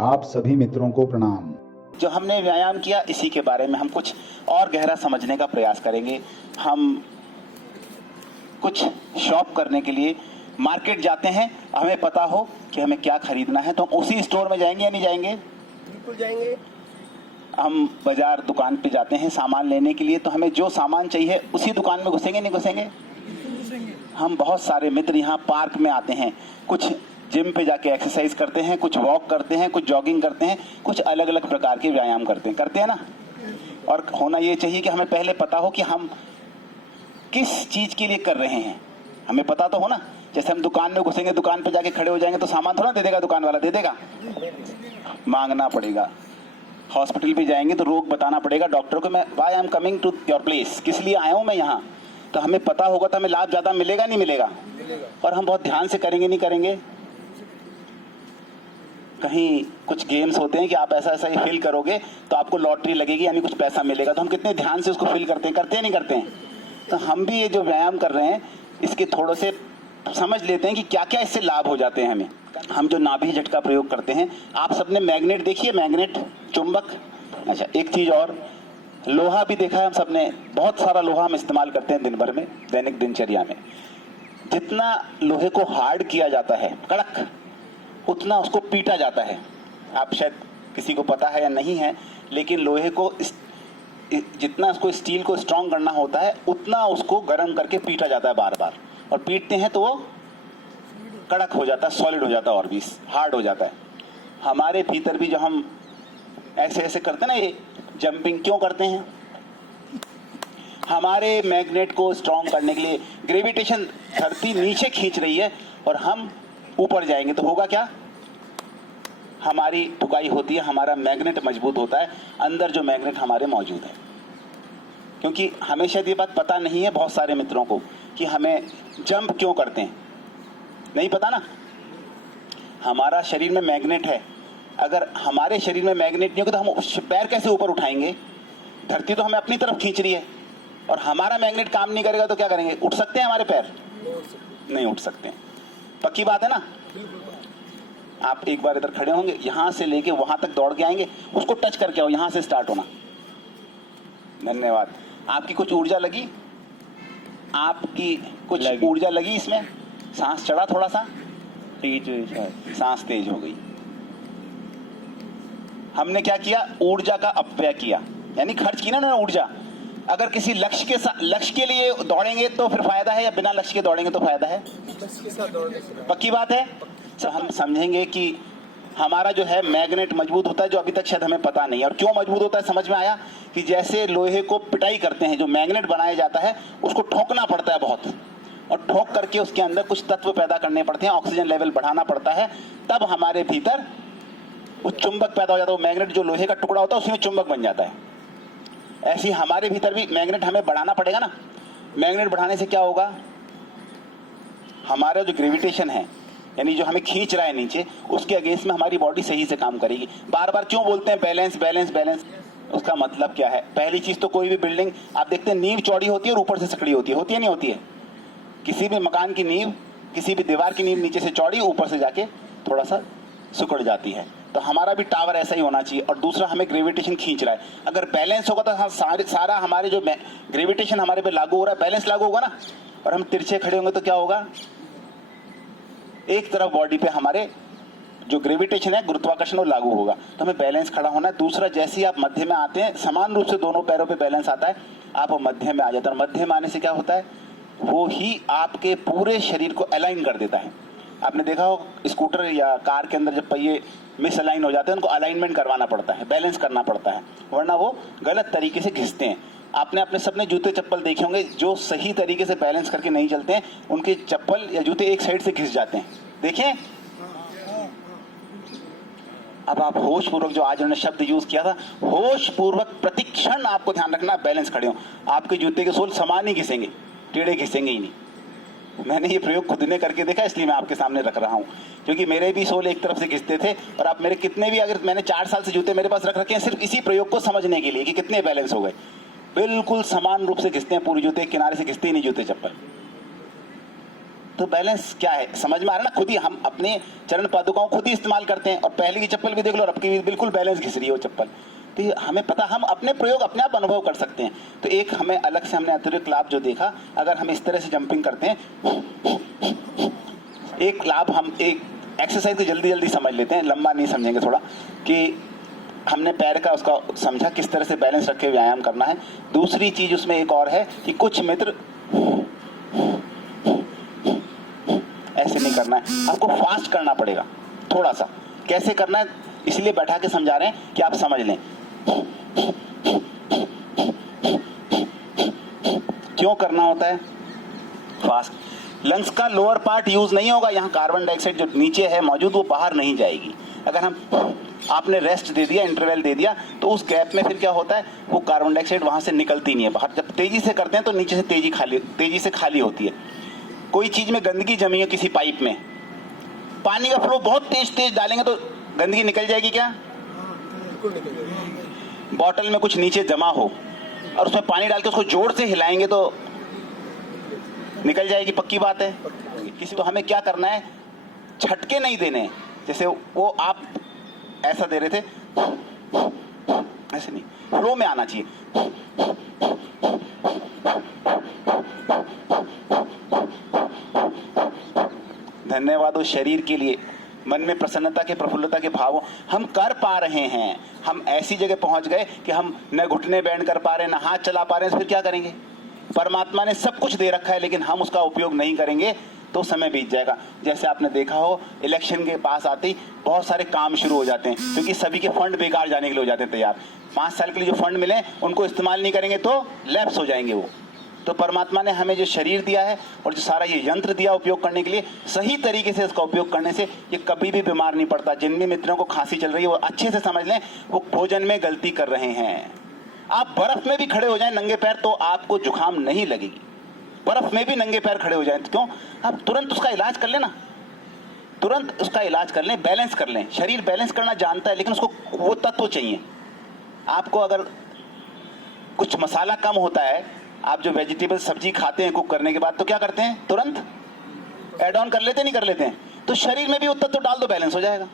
आप सभी मित्रों को प्रणाम। जो हमने व्यायाम किया इसी के बारे में हम कुछ और गहरा समझने का प्रयास करेंगे। हम कुछ शॉप करने के लिए मार्केट जाते हैं, हमें पता हो कि हमें क्या खरीदना है तो हम उसी स्टोर में जाएंगे या नहीं जाएंगे? बिल्कुल जाएंगे। हम बाजार दुकान पे जाते हैं सामान लेने के लिए, तो हमें जो सामान चाहिए उसी दुकान में घुसेंगे नहीं घुसेंगे? हम बहुत सारे मित्र यहाँ पार्क में आते हैं, कुछ जिम पे जाके एक्सरसाइज करते हैं, कुछ वॉक करते हैं, कुछ जॉगिंग करते हैं, कुछ अलग अलग प्रकार के व्यायाम करते हैं ना। और होना ये चाहिए कि हमें पहले पता हो कि हम किस चीज के लिए कर रहे हैं, हमें पता तो हो ना। जैसे हम दुकान में घुसेंगे, दुकान पे जाके खड़े हो जाएंगे तो सामान थोड़ा दे देगा दुकान वाला, दे देगा? मांगना पड़ेगा। हॉस्पिटल भी जाएंगे तो रोग बताना पड़ेगा डॉक्टर को, मैं why I am coming to your place, किस लिए आया हूँ मैं यहाँ। तो हमें पता होगा तो हमें लाभ ज्यादा मिलेगा नहीं मिलेगा? और हम बहुत ध्यान से करेंगे नहीं करेंगे? कहीं कुछ गेम्स होते हैं कि आप ऐसा ऐसा ही फिल करोगे तो आपको लॉटरी लगेगी यानी कुछ पैसा मिलेगा, तो हम कितने ध्यान से उसको फिल करते हैं नहीं करते हैं? तो हम भी ये जो व्यायाम कर रहे हैं इसके थोड़े से समझ लेते हैं कि क्या क्या इससे लाभ हो जाते हैं हमें। हम जो नाभि झटका का प्रयोग करते हैं, आप सबने मैग्नेट देखिए, मैग्नेट चुंबक। अच्छा, एक चीज और, लोहा भी देखा है हम सबने, बहुत सारा लोहा हम इस्तेमाल करते हैं दिन भर में, दैनिक दिनचर्या में। जितना लोहे को हार्ड किया जाता है, कड़क, उतना उसको पीटा जाता है। आप शायद किसी को पता है या नहीं है, लेकिन लोहे को जितना उसको स्टील को स्ट्रांग करना होता है उतना उसको गर्म करके पीटा जाता है बार बार, और पीटते हैं तो वो कड़क हो जाता है, सॉलिड हो जाता है और भी हार्ड हो जाता है। हमारे भीतर भी जो हम ऐसे ऐसे करते हैं ना, ये जंपिंग क्यों करते हैं? हमारे मैग्नेट को स्ट्रांग करने के लिए ग्रेविटेशन धरती नीचे खींच रही है और हम ऊपर जाएंगे तो होगा क्या? हमारी ठुकाई होती है, हमारा मैग्नेट मजबूत होता है, अंदर जो मैग्नेट हमारे मौजूद है। क्योंकि हमें शायद ये बात पता नहीं है बहुत सारे मित्रों को कि हमें जंप क्यों करते हैं, नहीं पता ना। हमारा शरीर में मैग्नेट है, अगर हमारे शरीर में मैग्नेट नहीं होगा तो हम पैर कैसे ऊपर उठाएंगे? धरती तो हमें अपनी तरफ खींच रही है, और हमारा मैग्नेट काम नहीं करेगा तो क्या करेंगे? उठ सकते हैं हमारे पैर? नहीं उठ सकते हैं। पक्की बात है ना। आप एक बार इधर खड़े होंगे, यहां से लेके वहां तक दौड़ के आएंगे, उसको टच करके आओ, यहां से स्टार्ट होना। धन्यवाद। आपकी कुछ ऊर्जा लगी, आपकी कुछ ऊर्जा लगी इसमें, सांस चढ़ा, थोड़ा सा सांस तेज हो गई। हमने क्या किया? ऊर्जा का अपव्यय किया, यानी खर्च की ना ऊर्जा। अगर किसी लक्ष्य के लिए दौड़ेंगे तो फिर फायदा है, या बिना लक्ष्य के दौड़ेंगे तो फायदा है? पक्की बात है। तो हम समझेंगे कि हमारा जो है मैग्नेट मजबूत होता है, जो अभी तक शायद हमें पता नहीं है। और क्यों मजबूत होता है समझ में आया कि जैसे लोहे को पिटाई करते हैं, जो मैग्नेट बनाया जाता है उसको ठोकना पड़ता है बहुत, और ठोक करके उसके अंदर कुछ तत्व पैदा करने पड़ते हैं, ऑक्सीजन लेवल बढ़ाना पड़ता है, तब हमारे भीतर वो चुंबक पैदा हो जाता है। वो मैग्नेट जो लोहे का टुकड़ा होता है उसमें चुंबक बन जाता है। ऐसे ही हमारे भीतर भी मैग्नेट हमें बढ़ाना पड़ेगा ना। मैग्नेट बढ़ाने से क्या होगा? हमारा जो ग्रेविटेशन है, यानी जो हमें खींच रहा है नीचे, उसके अगेंस्ट में हमारी बॉडी सही से काम करेगी। बार बार क्यों बोलते हैं बैलेंस बैलेंस बैलेंस? उसका मतलब क्या है? पहली चीज तो कोई भी बिल्डिंग आप देखते हैं, नींव चौड़ी होती है और ऊपर से सकड़ी होती है नहीं होती है? किसी भी मकान की नींव, किसी भी दीवार की नींव नीचे से चौड़ी, ऊपर से जाके थोड़ा सा सिकुड़ जाती है। तो हमारा भी टावर ऐसा ही होना चाहिए। और दूसरा, हमें ग्रेविटेशन खींच रहा है, अगर बैलेंस होगा तो सारा हमारे जो ग्रेविटेशन हमारे पे लागू हो रहा है, बैलेंस लागू होगा ना। और हम तिरछे खड़े होंगे तो क्या होगा? एक तरफ बॉडी पे हमारे जो ग्रेविटेशन है, गुरुत्वाकर्षण, वो लागू होगा, तो हमें बैलेंस खड़ा होना है। दूसरा, जैसे ही आप मध्य में आते हैं, समान रूप से दोनों पैरों पे बैलेंस आता है, आप मध्य में आ जाते हैं। और मध्य में आने से क्या होता है? वो ही आपके पूरे शरीर को अलाइन कर देता है। आपने देखा हो स्कूटर या कार के अंदर जब पहिए मिस अलाइन हो जाते हैं, उनको अलाइनमेंट करवाना पड़ता है, बैलेंस करना पड़ता है, वरना वो गलत तरीके से घिसते हैं। आपने अपने सबने जूते चप्पल देखे होंगे, जो सही तरीके से बैलेंस करके नहीं चलते हैं, उनके चप्पल या जूते एक साइड से घिस जाते हैं, देखें। अब आप होश पूर्वक, जो आज उन्होंने शब्द यूज किया था, होश पूर्वक प्रतिक्षण आपको ध्यान रखना, बैलेंस खड़े हो। आपके जूते के सोल समान ही घिसेंगे, टेढ़े घिसेंगे ही नहीं। मैंने ये प्रयोग खुद ने करके देखा, इसलिए मैं आपके सामने रख रहा हूँ, क्योंकि मेरे भी सोल एक तरफ से घिसते थे। और आप मेरे कितने भी, अगर मैंने 4 साल से जूते मेरे पास रख रखे हैं सिर्फ इसी प्रयोग को समझने के लिए कि कितने बैलेंस हो गए। बिल्कुल समान रूप से घिसते हैं पूरे जूते, किनारे से घिसते ही नहीं जूते चप्पल। तो बैलेंस क्या है समझ में आ रहा है ना। खुद ही हम अपने चरण पादुकाओं खुद ही इस्तेमाल करते हैं, और पहले की चप्पल भी देख लो और अब की भी बिल्कुल बैलेंस घिस रही है वो चप्पल। तो ये हमें पता, हम अपने प्रयोग अपने आप अनुभव कर सकते हैं। तो एक हमें अलग से हमने अतिरिक्त लाभ जो देखा, अगर हम इस तरह से जंपिंग करते हैं, एक लाभ हम एक एक्सरसाइज को जल्दी जल्दी समझ लेते हैं, लंबा नहीं समझेंगे थोड़ा, कि हमने पैर का उसका समझा किस तरह से बैलेंस रख के व्यायाम करना है। दूसरी चीज उसमें एक और है कि कुछ मित्र ऐसे नहीं करना है, आपको फास्ट करना पड़ेगा थोड़ा सा। कैसे करना है इसलिए बैठा के समझा रहे हैं कि आप समझ लें। क्यों करना होता है फास्ट? लंग्स का लोअर पार्ट यूज नहीं होगा, यहाँ कार्बन डाइऑक्साइड जो नीचे है मौजूद वो बाहर नहीं जाएगी। अगर हम आपने रेस्ट दे दिया, इंटरवल दे दिया, तो उस गैप में फिर क्या होता है, वो कार्बन डाइऑक्साइड वहां से निकलती नहीं है बाहर। जब तेजी से करते हैं तो नीचे से तेजी से खाली होती है। कोई चीज में गंदगी जमी है किसी पाइप में, पानी का फ्लो बहुत तेज डालेंगे तो गंदगी निकल जाएगी क्या? बॉटल में कुछ नीचे जमा हो और उसमें पानी डाल के उसको जोर से हिलाएंगे तो निकल जाएगी, पक्की बात है। किसी तो हमें क्या करना है, झटके नहीं देने। जैसे वो आप ऐसा दे रहे थे, ऐसे नहीं, फ्लो में आना चाहिए। धन्यवाद उस शरीर के लिए, मन में प्रसन्नता के प्रफुल्लता के भाव। हम कर पा रहे हैं, हम ऐसी जगह पहुंच गए कि हम न घुटने बैंड कर पा रहे हैं, न हाथ चला पा रहे हैं, फिर क्या करेंगे? परमात्मा ने सब कुछ दे रखा है, लेकिन हम उसका उपयोग नहीं करेंगे तो समय बीत जाएगा। जैसे आपने देखा हो, इलेक्शन के पास आते ही बहुत सारे काम शुरू हो जाते हैं, क्योंकि सभी के फंड बेकार जाने के लिए हो जाते हैं तैयार। 5 साल के लिए जो फंड मिले उनको इस्तेमाल नहीं करेंगे तो लैप्स हो जाएंगे वो। तो परमात्मा ने हमें जो शरीर दिया है और जो सारा ये यंत्र दिया उपयोग करने के लिए, सही तरीके से इसका उपयोग करने से ये कभी भी बीमार नहीं पड़ता। जिन भी मित्रों को खांसी चल रही है वो अच्छे से समझ लें, वो भोजन में गलती कर रहे हैं। आप बर्फ में भी खड़े हो जाएं नंगे पैर तो आपको जुकाम नहीं लगेगी। बर्फ में भी नंगे पैर खड़े हो जाएं तो क्यों? आप तुरंत उसका इलाज कर लेना, तुरंत उसका इलाज कर लें, बैलेंस कर लें। शरीर बैलेंस करना जानता है, लेकिन उसको वो तत्व चाहिए। आपको अगर कुछ मसाला कम होता है, आप जो वेजिटेबल सब्जी खाते हैं कुक करने के बाद, तो क्या करते हैं? तुरंत ऐड ऑन कर लेते नहीं कर लेते हैं? तो शरीर में भी वो तत्व डाल दो, बैलेंस हो जाएगा।